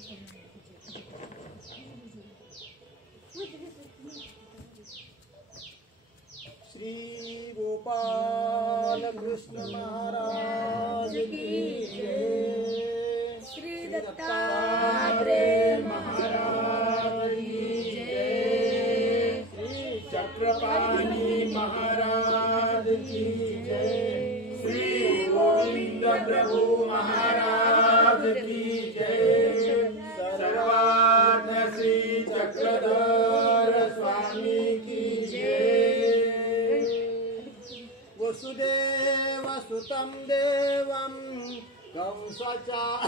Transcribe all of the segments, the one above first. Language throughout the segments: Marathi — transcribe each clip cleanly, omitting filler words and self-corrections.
श्री गोपाल कृष्ण महाराज की जय। श्री दत्तात्रेय महाराज की जय। श्री चक्रपाणी महाराज की जय। श्री गोविंद प्रभु महाराज की जय। सर्वात्म श्री चक्रधर स्वामी की जय। वसुदेव सुतं देवं कंसचाणूरमर्दनं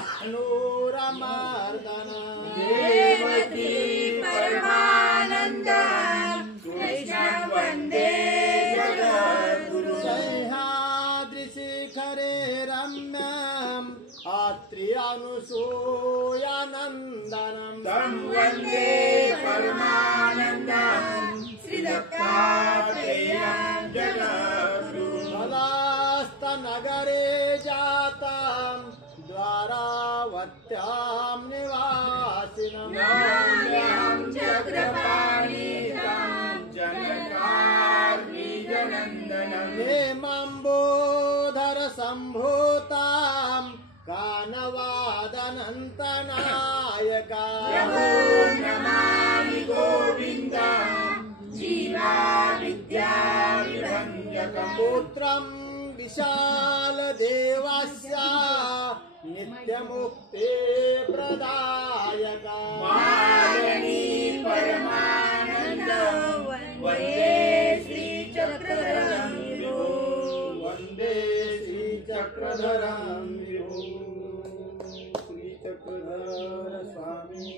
देवकी परमानन्दं कृष्णं वन्दे जगद्गुरुं। सह्याद्रिशिखरे रम्यम् आत्र्यानुसूयानन्दनं तं वन्दे परमानन्दं श्रीदत्तात्रेयं जगद्गुरुं। नगरे जातां द्वारावत्यां निवासिनं नौम्यहं चक्रपाणितं जनकार्णिजनन्दनं। हेमम्बोधर सम्भूतां गानवादनन्तनायकां। नमामि गोविन्दं जीवाविद्याविभञ्जकं। पुत्रं विशाल देवस्य नित्यमुक्ते प्रदायका। मालनी परमानन्दं वन्दे श्रीचक्रधरं विभुं। वन्दे श्रीचक्रधरं विभुं। श्रीचक्रधर स्वामी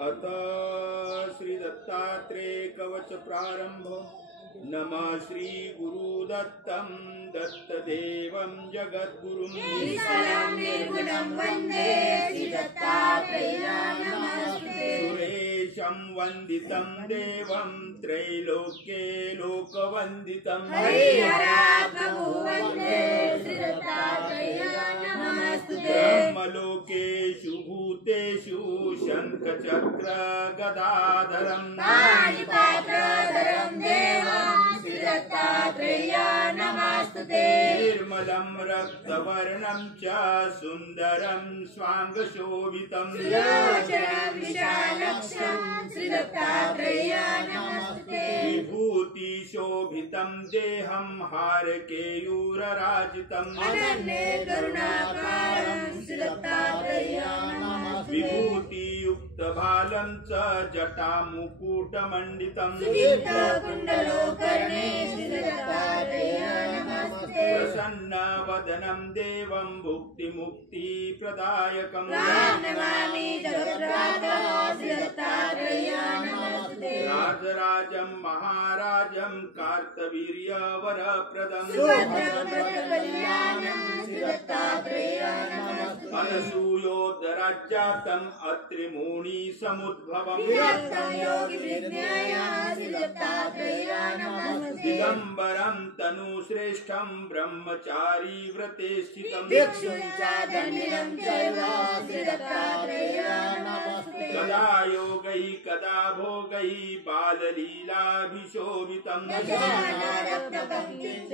अथ श्री दत्तात्रेय कवच प्रारंभ। नमः श्री गुरुदत्तं दत्तदेवं जगद्गुरुं। ईश्वरं निर्गुणं वन्दे श्रीदत्तात्रेयं नमस्ते। सुरेशं वन्दितं देवं त्रैलोक्ये लोकवन्दितं। हरिहरात्मभुवं वन्दे श्रीदत्तात्रेयं नमस्ते। ब्रह्मलोकेषु भूतेषु शङ्खचक्र गदाधरं पाणिपात्रधरं देवं श्रीदत्तात्रेयं नमस्ते। निर्मलं रक्तवर्णं च सुन्दरं स्वाङ्गशोभितं। सुलोचनं विशालक्षं श्रीदत्तात्रेयं नमस्ते। विभूतिशोभितं देहं हारकेयूरराजितम्। अनन्ये करुणाकारं श्रीदत्तात्रेयं नमस्ते। विभूतियुक्तभालं च जटामुकुटमण्डितं। सुदीप्तकुण्डलोकर्णे श्रीदत्तात्रेयं नमस्ते। प्रसन्नवदनं देवं भुक्तिमुक्तिप्रदायकम्। नमामि जगद्रातः श्रीदत्तात्रेयं नमस्ते। राजराजं महाराजं कार्तवीर्यवरप्रदं। सुभद्रकल्याणं श्रीदत्तात्रेयं नमस्ते। अनसूयोदराज्यातम् अत्रिमुनिसमुद्भवम्। विरक्तं योगिविज्ञाय श्रीदत्तात्रेयं नमस्ते। दिगम्बरं तनुश्रेष्ठं ब्रह्मचारी व्रते स्थितं। भिक्षुं चादण्डिनं चैव श्रीदत्तात्रेयं नमस्ते। कदा योगैः कदा भोगैः बाललीलाभिशोभितं। गजाननरत्नपङ्क्तिं च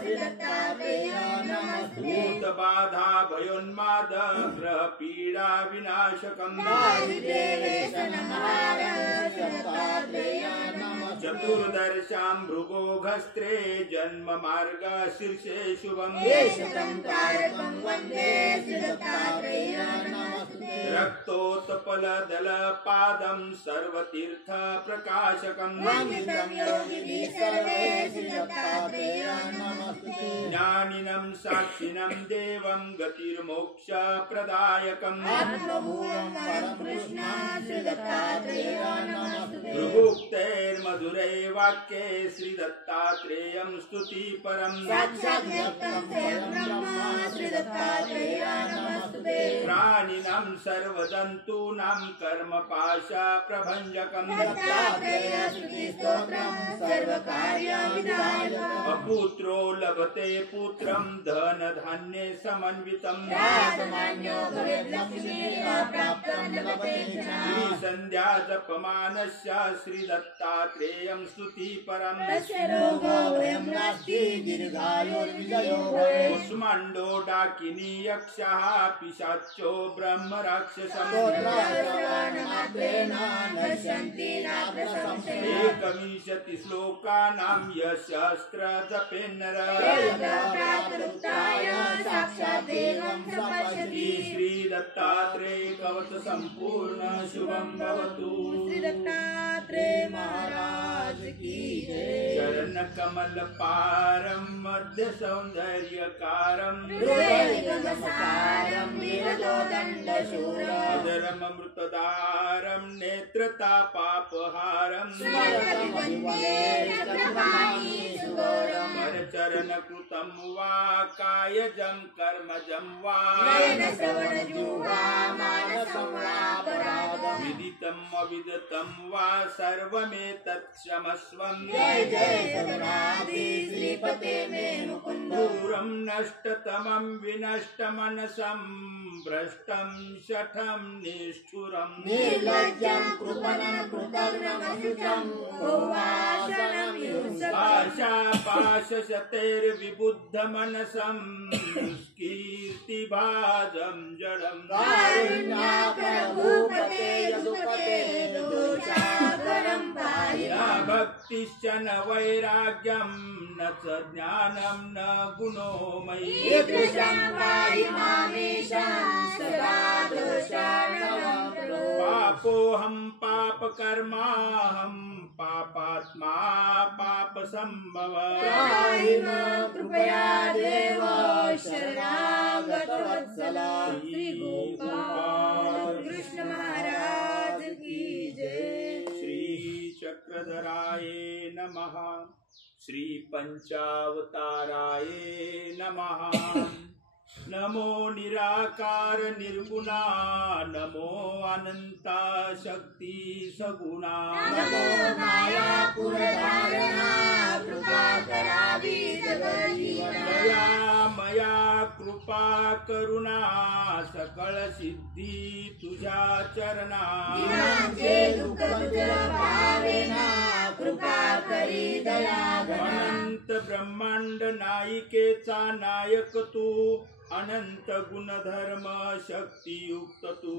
श्रीदत्तात्रेयं नमस्ते। भूतबाधा भयोन्माद ग्रहपीडा विनाशकम्। दारिद्र्यलेशनमहारं श्रीदत्तात्रेयं नमस्ते। चतुर्दर्शां भृगोघस्त्रे जन्ममार्ग शीर्षे शुभम्। देशतं तारकं वन्दे श्रीदत्तात्रेयं नमस्ते। रक्तोत्पलदलपादं सर्वतीर्थप्रकाशकम्। वन्दितं योगिभिः सर्वे श्रीदत्तात्रेयं नमस्ते। ज्ञानिनं साक्षिणं देवं गतिर्मोक्षप्रदायकम्। आत्मभूतं परं कृष्णं श्रीदत्तात्रेयं नमस्ते। ऋभुक्तैर्मधुरै वाक्ये श्रीदत्तात्रेयं स्तुतिपरम्। साक्षात् व्यक्तं स्वयं ब्रह्म श्रीदत्तात्रेयं नमस्ते। ज्ञानिनं सर्वजन्तूनां कर्मपाशा प्रभञ्जकम् अपुत्रो लभते पुत्रं धनधान्ये समन्वितम् श्रीसन्ध्या जपमानस्य श्रीदत्तात्रेयं स्तुतिपरम् कुष्माण्डो डाकिनी यक्षः पिशाच्चो ब्रह्म राक्षसम् एकविंशति श्लोकानां यशस्त्र जपेन्नर श्री दत्तात्रेय कवच संपूर्ण शुभं भवतु। श्री दत्तात्रेय महाराज की जय। चरण कमल पारम मध्य सौंदर्यकारम अधरम अमृतदारम नेत्रतापापहारम चरण कृतं वा कायजं कर्मजं वा विदितं अविदितं वा सर्वमेतत् क्षमस्वं दूरं नष्टतमं विनष्टमनसं भ्रष्टं शठं निष्ठुरं निर्लज्जं कृपणं कृतघ्नमशुचं आशापाशशतैर्विबुद्धमनसं कीर्तिभाजं जडम् न भक्तिश्च न वैराग्यं न च ज्ञानं न गुणो मयि पापोऽहं पापकर्माहं पापात्मा पापसंभव कृपया देव शरणागतवत्सला। श्री गोपाल कृष्ण महाराज की जय। श्री चक्रधराय नमः। श्री पंचावताराय नमः। नमो निराकार निर्गुणा नमो अनंता शक्ति सगुणा नमो मायापुरधारणा कृपा करावी जगजीवना। दया मया कृपा करुणा सकळ सिद्धी तुझ्या चरणा दिनांचे दुःख तुझ्या भावेना कृपा करी दया घना। अनंत ब्रह्मांड नायिकेचा नायक तू अनंत गुणधर्म शक्तियुक्त तू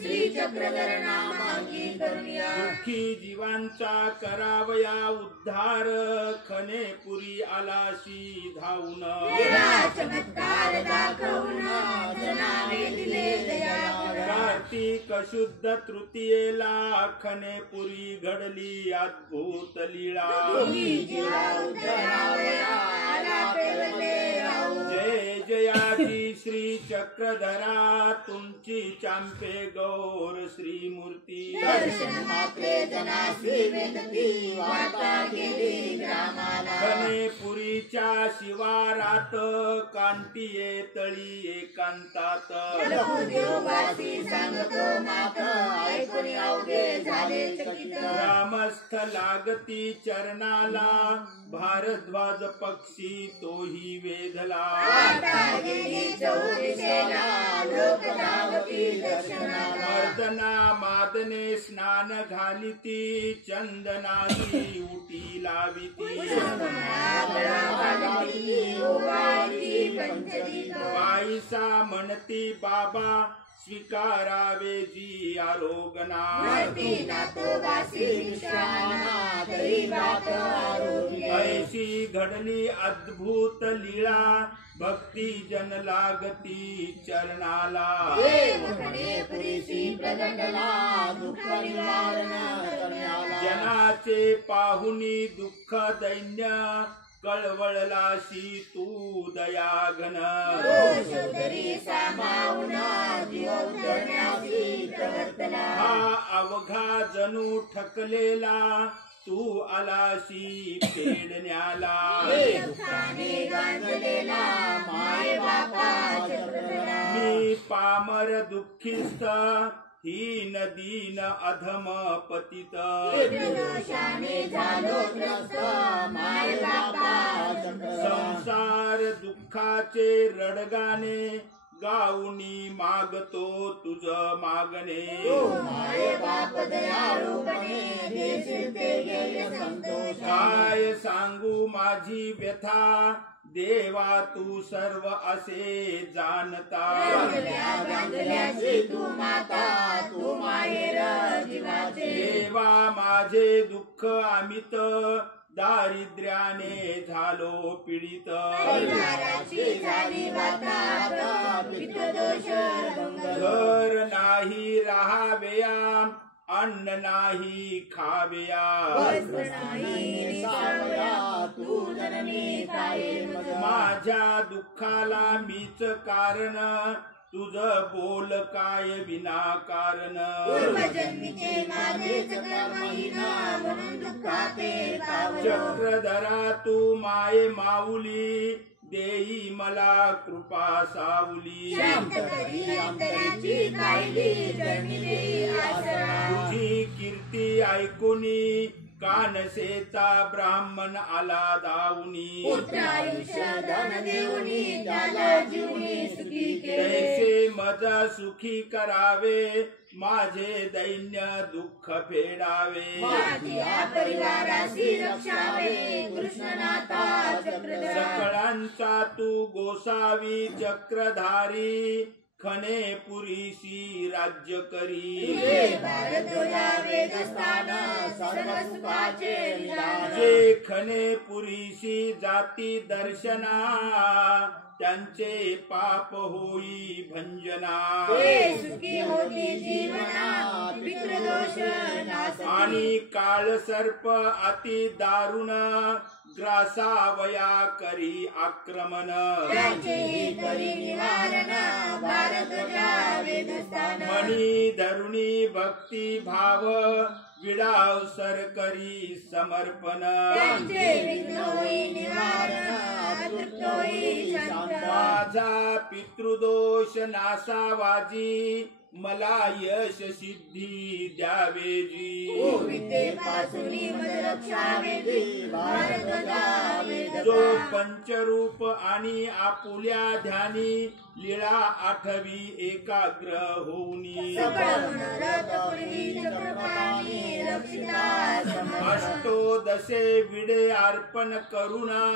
श्री चक्रधर नामांकी करुणिया। दुःखी जीवांचा करावया उद्धार खनेपुरी आलाशी धावून चमत्कार दाखवून जनाने दिले दया। कार्तिक शुद्ध तृतीयेला खनेपुरी घडली अद्भुत लीळा जय जयाजी श्री चक्रधरा तुमची चांपे गौर श्री मूर्ती दर्शन मात्रे जनासी विनती वार्ता केली ग्रामाला। खनेपुरीच्या शिवारात कांतीये तळी एकांतात देववासी सांगतो माता ऐकून अवघे झाले चकित। ग्रामस्थ लागती चरणाला भारद्वाज पक्षी तोही वेधला मर्दना मादने स्नान घालिती चंदनाची उटी लाविती बाईसा म्हणती बाबा स्वीकारावे जी आरोगना ऐशी घडली अद्भुत लीळा भक्ती जन लागती चरणाला जनाचे पाहुनी दुःख दैन्य कळवळलाशी तू दयाघन हा अवघा जणू ठकलेला तू आलाशी फेडण्याला पामर दुःखिस्त हीन दीन अधम पतित दोषाने झालो त्रस्त माय बापा संसार दुःखाचे रडगाणे गाऊनी मागतो तुझ मागणे माय बाप दयाळूपणे देशील ते गेले संतोष काय सांगू माझी व्यथा देवा तू सर्व असे जाणता गांगल्याची तू माता तू माहेर जीवाचे देवा माझे दुःख अमित दारिद्र्याने झालो पीडित परिवाराची झाली वाता पितृदोष घर नाही राहावेया अन्न नाही खावेया वस्त्र नाही सावया तू जननी काय मग माझ्या दुःखाला मीच कारण तुझ बोल काय विनाकारण पूर्वजन्मीचे माझेच कर्महीन म्हणून दुःखाते पावलो चक्रधरा तू माये माऊली देई मला कृपा सावली शांत करी अंतराची कायली जळणी देई आसरा तुझी कीर्ती ऐकुनी कानसेचा ब्राह्मण आला दाऊनी पुत्र आयुष्य धन देऊनी त्याला जीवनी सुखी केले तैसे मज सुखी करावे माझे दैन्य दुःख फेडावे माझ्या परिवाराशी रक्षावे कृष्णनाथा चक्रधरा सकळांचा तू गोसावी चक्रधारी खने पुरीशी राज्य करी हे भारत तुझ्या वेदस्थान सर्व सुखाचे निदान जे खने पुरीशी जाती दर्शना त्यांचे पाप होई भंजना हे सुखी होती जीवना पितृदोष नाश आणि काळ सर्प अति दारुण ग्रासावया करी आक्रमण त्याचे करी निवारण भारत तुझ्या वेदस्थान मणी धरुणी भक्ती भाव विडाव सर करी समर्पण त्यांचे विघ्न होई निवारण अतृप्त होई शांत माझा पितृदोष नासावाजी मला यश सिद्धी द्यावेजी विद्येपासूनी मज रक्षावेदी भारत तुझ्या जो वेदस्थान पंचरूप आणि आपुल्या ध्यानी लीळा आठवी एकाग्र होऊनी सकळ मनरथ पूर्वी चक्रपाणी रक्षिता समर्थ अष्टोदशे विडे अर्पण करुणा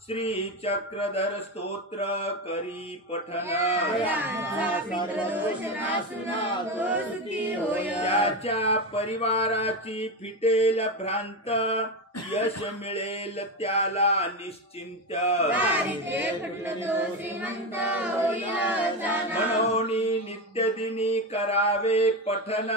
श्री चक्रधर स्तोत्र करी पठन भयांचा पितृदोष नासून तो सुखी होय त्याच्या परिवाराची फिटेल भ्रांत यश मिळेल त्याला निश्चिंत दारिद्र्य फुटलं तो श्रीमंत होईल जाणा म्हणून नित्यदिनी करावे पठन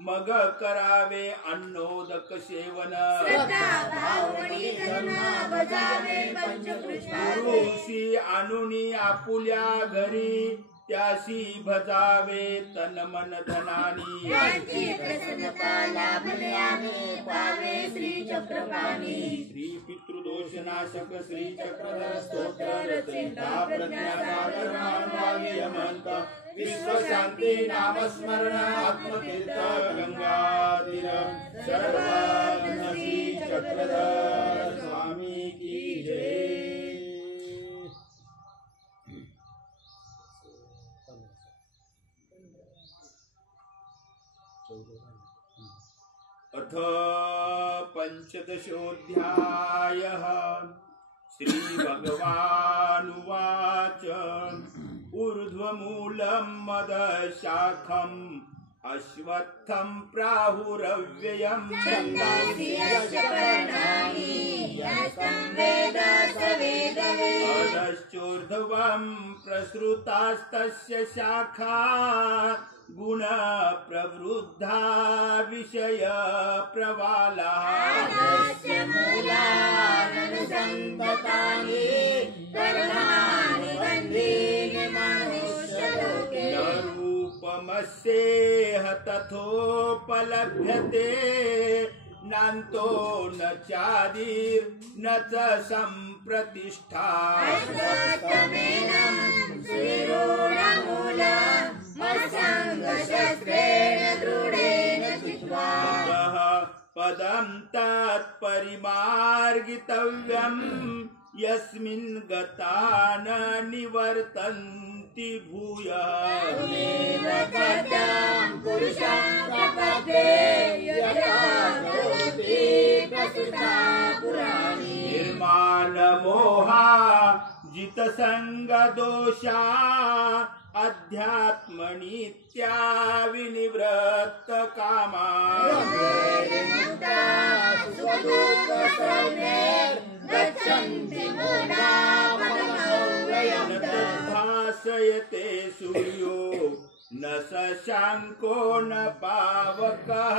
मग करावे अन्नोदक सेवन श्रद्धा भावनी धर्म बजावे पंचकृष्णाचे गुरुशी आणुनी आपुल्या घरी त्याशी भजावे तन मन धनानी त्यांची प्रसन्नता लाभल्याने पावे श्री चक्रपाणी श्री पितृदोष नाशक श्री चक्रधर स्तोत्र रचयिता प्रज्ञासागर मानवावी यमंत विश्व शांती नामस्मरण आत्मतीर्थ गंगातीर सर्वज्ञ श्री चक्रधर स्वामी की जय. अथ पंचदशोऽध्यायः श्रीभगवानुवाच ऊर्ध्वमूलं मदशाखम् अश्वत्थं प्राहुरव्ययम् छन्दांसि यस्य पर्णानि यस्तं वेद स वेदवित् अधश्चोर्ध्वं प्रसृतास्तस्य शाखा गुण प्रवृद्धा विषय प्रवालाः आदस्य मूलाननुसन्ततानि कर्माणि बन्धीनि मनुष्यलोके न रूपमस्येह तथोपलभ्यते नान्तो न चादिर्न च सम्प्रतिष्ठा अश्वत्थमेनं सुविरूढमूलम् परिमार्गितव्यम् यस्मिन् गता न निवर्तन्ति भूयः त्वमेव सत्यं पुरुषं प्रपद्ये यथा भवति प्रसृता पुराणी निर्माणमोहा जितसङ्गदोषा अध्यात्मनित्या विनिवृत्तकामा गच्छन्ति मूढा न तद्भासयते सूर्यो न शशाङ्को न पावकः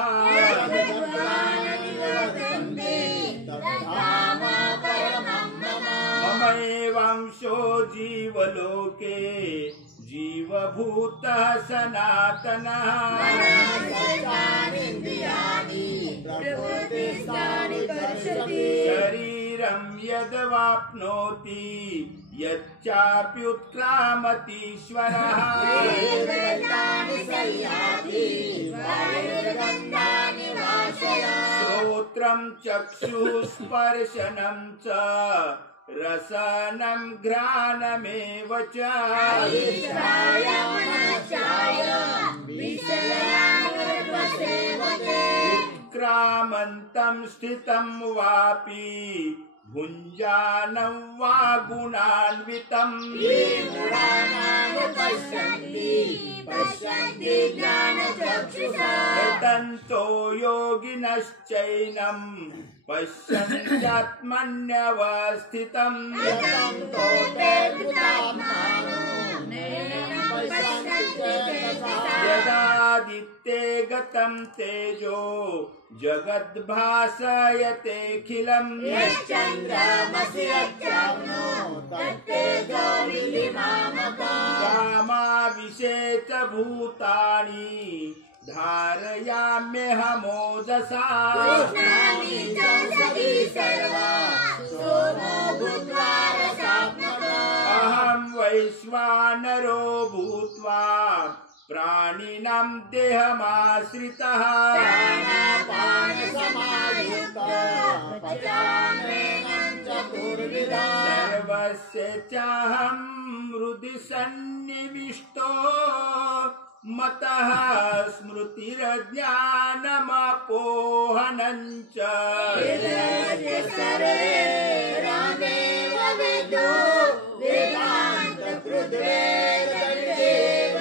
ममैवांशो जीवलोके जीवभूतः सनातनः शरीरं यद्वाप्नोति यच्चाप्युत्क्रामतीश्वरः श्रोत्रं चक्षुः स्पर्शनं च रसनं घ्राणमेव च उत्क्रामन्तं स्थितं वापि भुञ्जानं वा गुणान्वितं यतन्तो योगिनश्चैनं पश्यन्त्यात्मन्यवस्थितं यदादित्ये गतं तेजो जगद्भासयतेऽखिलम् कामाविशेष भूतानि धारयाम्यहमोजसा अहं वैश्वानरो भूत्वा प्राणिनां देहमाश्रितः सर्वस्य चाहं हृदि सन्निविष्टो मतः स्मृतिर्ज्ञानमपोहनं च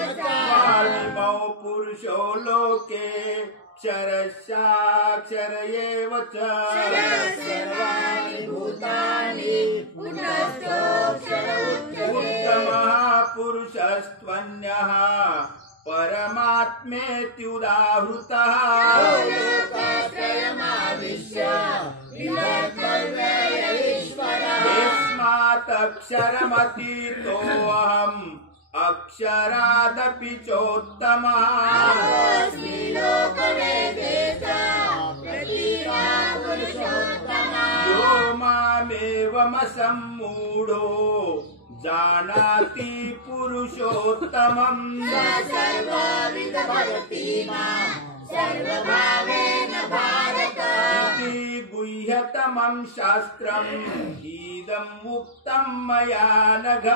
स्वामिमौ पुरुषो लोके क्षरश्चाक्षर एव च उत्तमः पुरुषस्त्वन्यः परमात्मेत्युदाहृतः यस्मात्क्षरमतीतोऽहम् अक्षरादपि चोत्तमः यो मामेवमसम्मूढो जानाति पुरुषोत्तमम् इति गुह्यतमं शास्त्रम् इदम् उक्तं मया नघ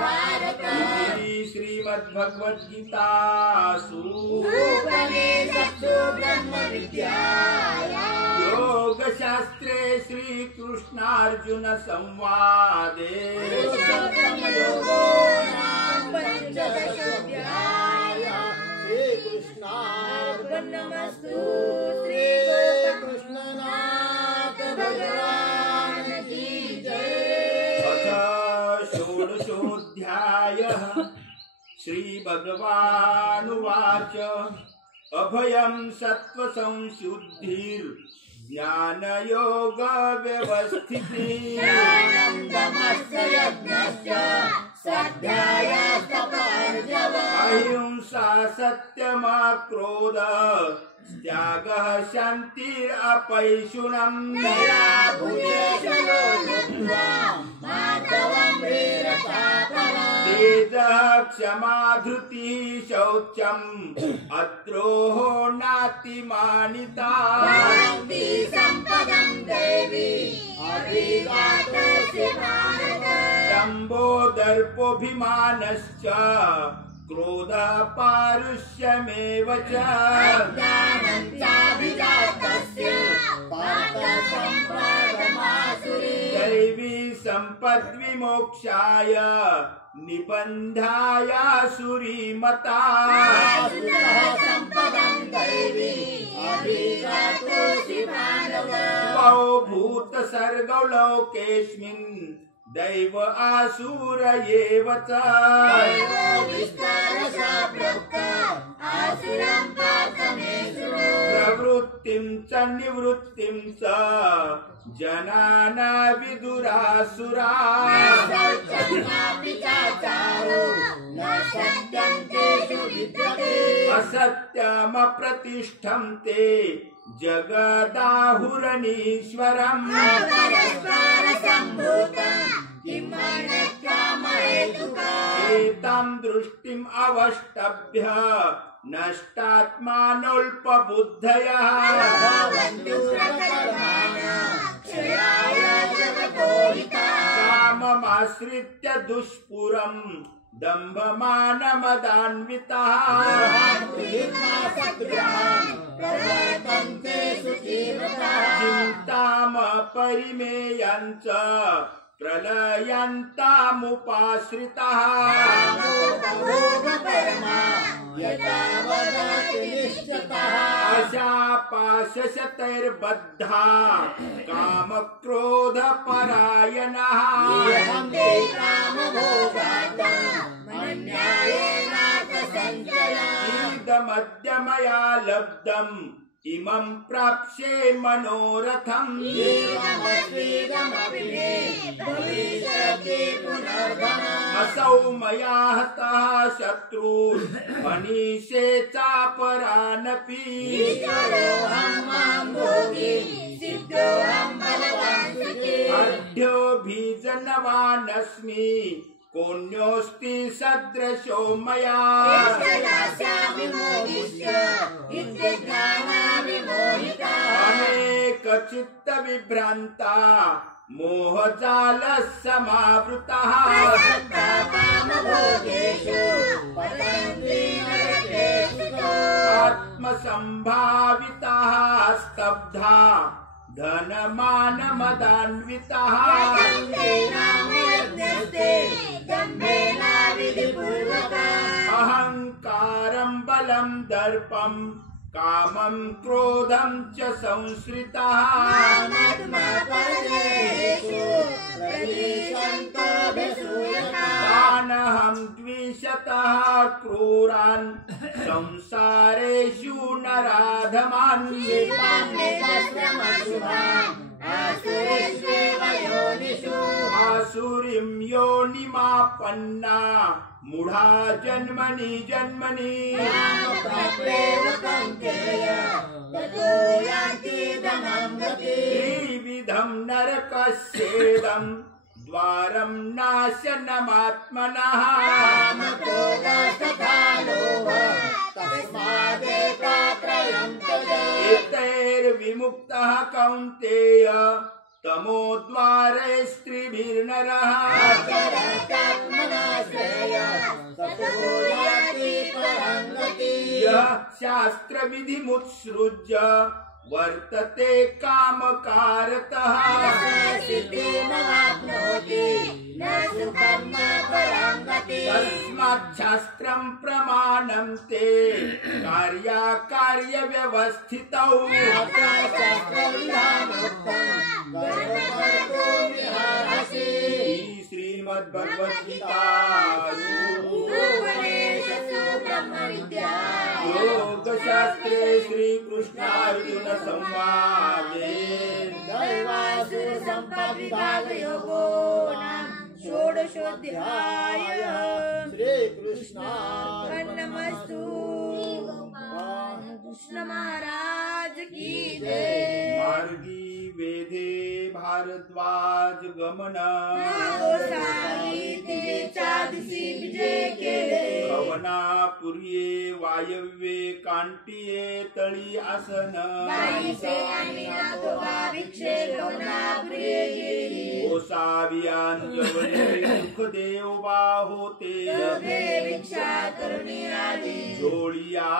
इति श्रीमद्भगवद्गीतासु योगशास्त्रे श्रीकृष्णार्जुन संवादे श्रीकृष्णार्पणमस्तु श्री कृष्णनाथ भगवान की जय। अथ षोडशोऽध्यायः श्रीभगवानुवाच अभयं सत्त्वसंशुद्धिर्ज्ञानयोगव्यवस्थितिः अहिंसा सत्यमक्रोधः त्यागः शान्तिरपैशुनम् तेजः क्षमा धृतिः शौचम् अद्रोहो नातिमानिता भवन्ति सम्पदं देवी अभिजातस्य भारत दम्भो दर्पोऽभिमानश्च क्रोधः पारुष्यमेव च अज्ञानं चाभिजातस्य पापसम्पदमासुरी दैवी सम्पद्विमोक्षाय निबन्धाय सुरीमता आसुरः सम्पदं देवी अभिजातोऽसि मानव द्वौ भूतसर्गौ लोकेऽस्मिन् दैव आसुर एव च विस्तारशः प्रोक्ता आसुरं पार्थ मे शृणु प्रवृत्तिं च निवृत्तिं च जनान विदुरासुरा न सत्यं तेषु विद्यते असत्यमप्रतिष्ठं ते जगदाहुरनीश्वरम् एतां दृष्टिम् अवष्टभ्य नष्टात्मानोऽल्पबुद्धयः काममाश्रित्य दुष्पुरम् दम्भमानमदान्वितः चिन्तामपरिमेयञ्च प्रलयन्तामुपाश्रितः आशापाशशतैर्बद्धा कामक्रोधपरायणः इदमद्य मया लब्धम् इमं प्राप्स्ये मनोरथम् असौ मया हतः शत्रुः मनीषे चापरानपि अर्ध्योऽभिजनवानस्मि कोऽन्योऽस्ति सदृशो मया अनेकचित्तविभ्रान्ता मोहजालः समावृतः आत्मसम्भावितः स्तब्धा धनमानमदान्वितः अहङ्कारं बलं दर्पं कामं क्रोधं च संश्रितः तानहं द्विषतः क्रूरान् संसारेषु नराधमान् आसुरीं योनिमापन्ना मूढा जन्मनि जन्मनि त्रिविधं नरकस्येदं द्वारं नाशनमात्मनः एतैर्विमुक्तः कौन्तेय तमोद्वारैस्त्रिभिर्नरः यः शास्त्रविधिमुत्सृज्य वर्तते कामकारतः तस्मात् शास्त्रं प्रमाणं ते कार्याकार्यव्यवस्थितौ श्रीमद्भगवद्गीतासु योगशास्त्रे श्रीकृष्णार्जुन संवादे दैवासुरसम्पद्विभागयोगो नाम षोडशोऽध्यायः श्रीकृष्णार्पणमस्तु। कृष्ण महाराज की जय। मार्गी वेदे भारद्वाज गमन गोसावी तिजेच्या दिसी विजय केले खवनापुर्ये वायव्ये कांटिये तळी आसन बाईसे आणि नागोबा भिक्षे खवनापुर्ये गेली गोसावियांजवळे सुखदेव बा होते दोघे भिक्षा करुणी आली जोळिया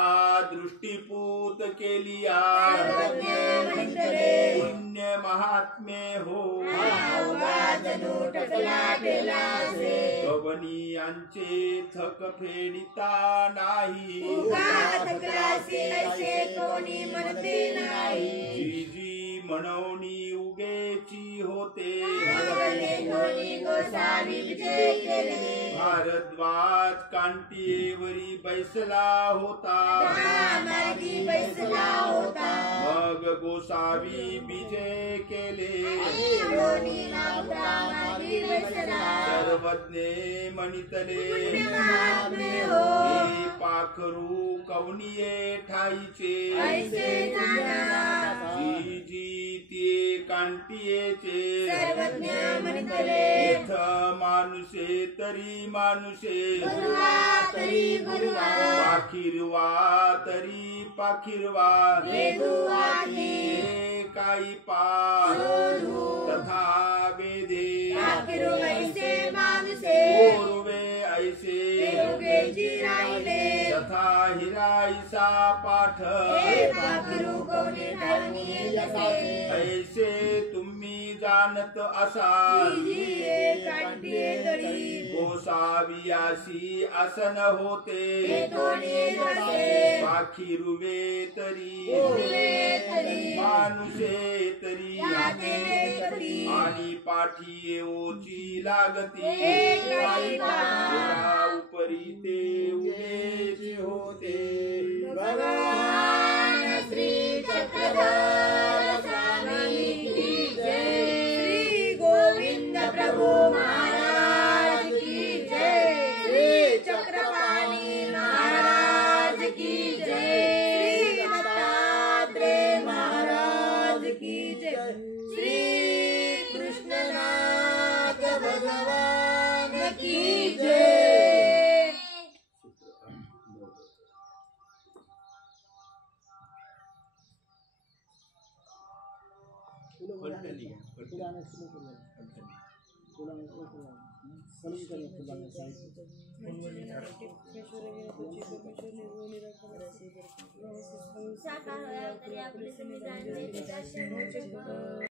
दृष्टीपूत केलिया सर्वज्ञ म्हणतले पुण्य महात्मे हो उभा जणू टकला ठेला असे कवनीयांचे थक फेडिता नाही उगा थकलासी ऐसे कोणी म्हणते नाही जी जी म्हणवणी उगेची होते भगवने कोणी गोसावी विजय केले भारद्वाज कांटियेवरी बैसला होता मार्गी बैसला होता मग गोसावी विजय केले कोणी नागोबा मार्गी बैसला सर्वज्ञे म्हणितले महात्मे हो हे पाखरू कवनिये ठाईचे ऐसे जाणा जी जी ते कांटियेचे सर्वज्ञ म्हणतले इथ मानुषे तरी मानुषे गुरुवा तरी गुरुवा पाखिरवा तरी पाखिरवा वेदुवाही हे काही पा तथा वेदे पाखरू ऐसे मानसे पूर्वे ऐसे योगेची राहिले तथा हिराईसा पाठ हे पाखरू कोणी ठाऊनी जसे ऐसे तुम्ही जाणत असाल जिये कांटिये तरी गोसावियासी आसन होते हे कोणी जसे पाखिरुवे तरी उरवे तरी मानुषे तरी याते तरी आणि पाठी येऊची लागती हे काही पा त्या उपरी ते उगेची होते भगवान श्री चक्रधर स्वामी की जय श्री गोविंद प्रभु महाराज की जय श्री चक्रपाणी महाराज की जय श्री दत्तात्रेय महाराज की जय श्री कृष्णनाथ भगवान की जय शाखा तरी आपले तुम्ही जाणले